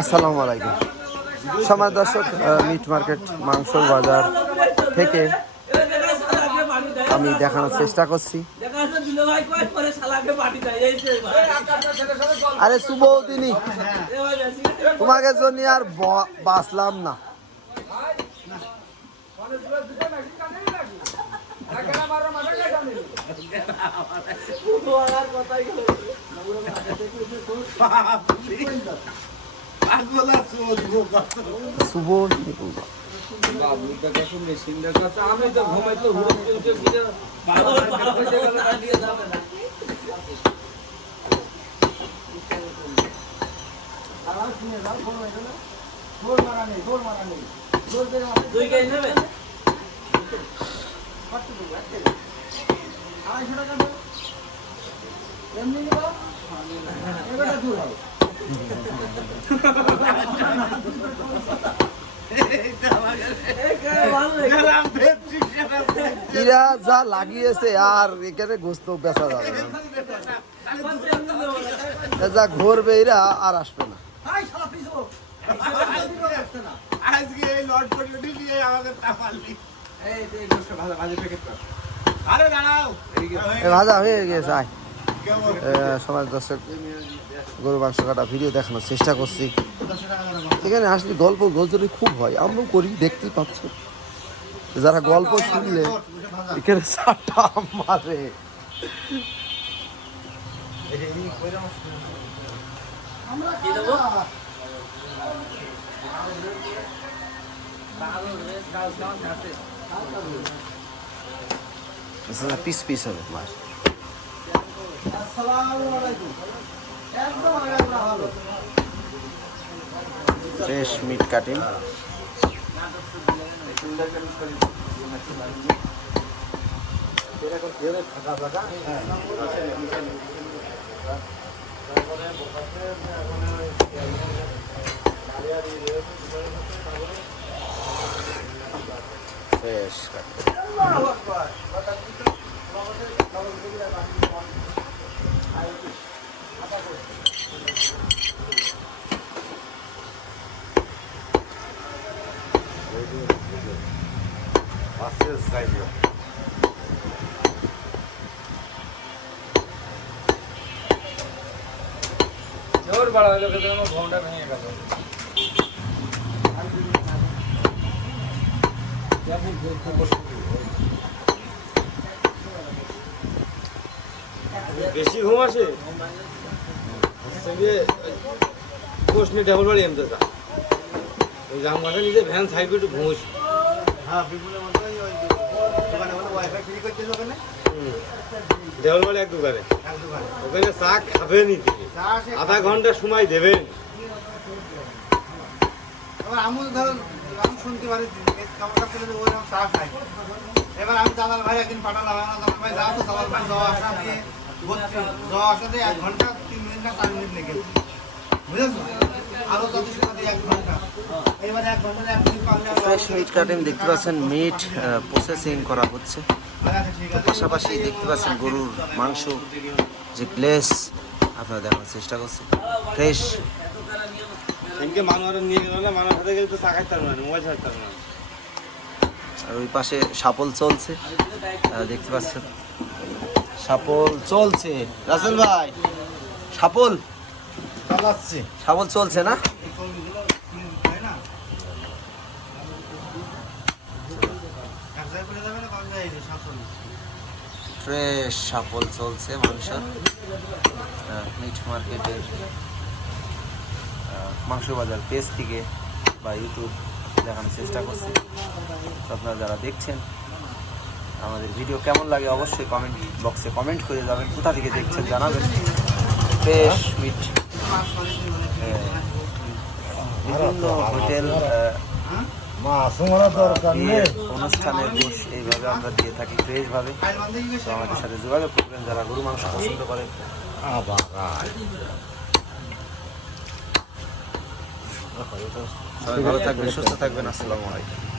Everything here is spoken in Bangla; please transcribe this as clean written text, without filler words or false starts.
আসসালামু আলাইকুম সমাজ দর্শক, মিট মার্কেট মাংসর বাজার থেকে আমি দেখানোর চেষ্টা করছি। আরে সুবৌদিনী, তোমাকে জন্য আর বাঁচলাম না। এরা যা লাগিয়েছে আর এখানে গোস্ত বেচা যাবে না, যা ঘুরবে এরা আর আসবে না। ভাজা হয়ে গেছে। সমাজ দর্শক, গরু মাংস কাটা ভিডিও দেখানোর চেষ্টা করছি। এখানে আসলে গল্প গজরি খুব হয়, আমরাও করি, দেখতেই পাচ্ছ। যারা গল্প শুনলে এখানে চারটা মারে। পিস পিস হবে মাছ। Fresh meat cutting. ফ্রেশ জোর বাড়া হলো কিন্তু আমার ঘন্টা ভেঙে গেল। বেশি ঘুম আসে ঘুষ নিয়ে ডবল বাড়ি এমতে যা ওই জাম গাছে নিজে ভ্যান সাইড একটু ঘুষ। হ্যাঁ ডবল বাড়ি এক দোকানে ওখানে চা খাবেন আধা ঘন্টা সময় দেবেন। আমি ধরো আমি শুনতে পারি চা খাই। এবার আমি দালাল ভাই একদিন পাঠালাম, দালাল ভাই যাও তো, দালাল ভাই যাওয়া আসা দিয়ে যাওয়া আসাতে 1 ঘন্টা 3 মিনিট না 4 মিনিট লেগে বুঝেছো, আরো যদি সাথে 1 ঘন্টা, এবারে 1 ঘন্টা 1 মিনিট পারলে। ফ্রেশ মিট কাটিং দেখতে পাচ্ছেন, মিট প্রসেসিং করা হচ্ছে। পাশাপাশি দেখতে পাচ্ছেন গরুর মাংস যে গ্লেস আপনারা দেখার চেষ্টা করছি। ফ্রেশ মানুষ নিয়ে গেল না, মানুষ হাতে গেলে তো চা খাইতে পারবে না, মোবাইল ছাড়তে পারবে না। আর ওই পাশে সাপল চলছে, দেখতে পাচ্ছেন সাপল চলছে। রাসেল ভাই, সাপল চালাচ্ছি, সাপল চলছে না? ফ্রেশ সাপল চলছে মাংস। মিট মার্কেটের মাংস বাজার পেজ থেকে বা ইউটিউব দেখানোর চেষ্টা করছি। আপনারা যারা দেখছেন আমাদের ভিডিও কেমন লাগে অবশ্যই কমেন্ট বক্সে কমেন্ট করে যাবেন, কোথা থেকে দেখছেন জানাবেন। ফ্রেশ মিট বিভিন্ন হোটেল অনুষ্ঠানের গোশ এইভাবে আমরা দিয়ে থাকি ফ্রেশভাবে। তো আমাদের সাথে যোগাযোগ করবেন যারা গরু মাংস পছন্দ করেন। সবাই ভালো থাকবেন, সুস্থ থাকবেন। আসসালামু আলাইকুম।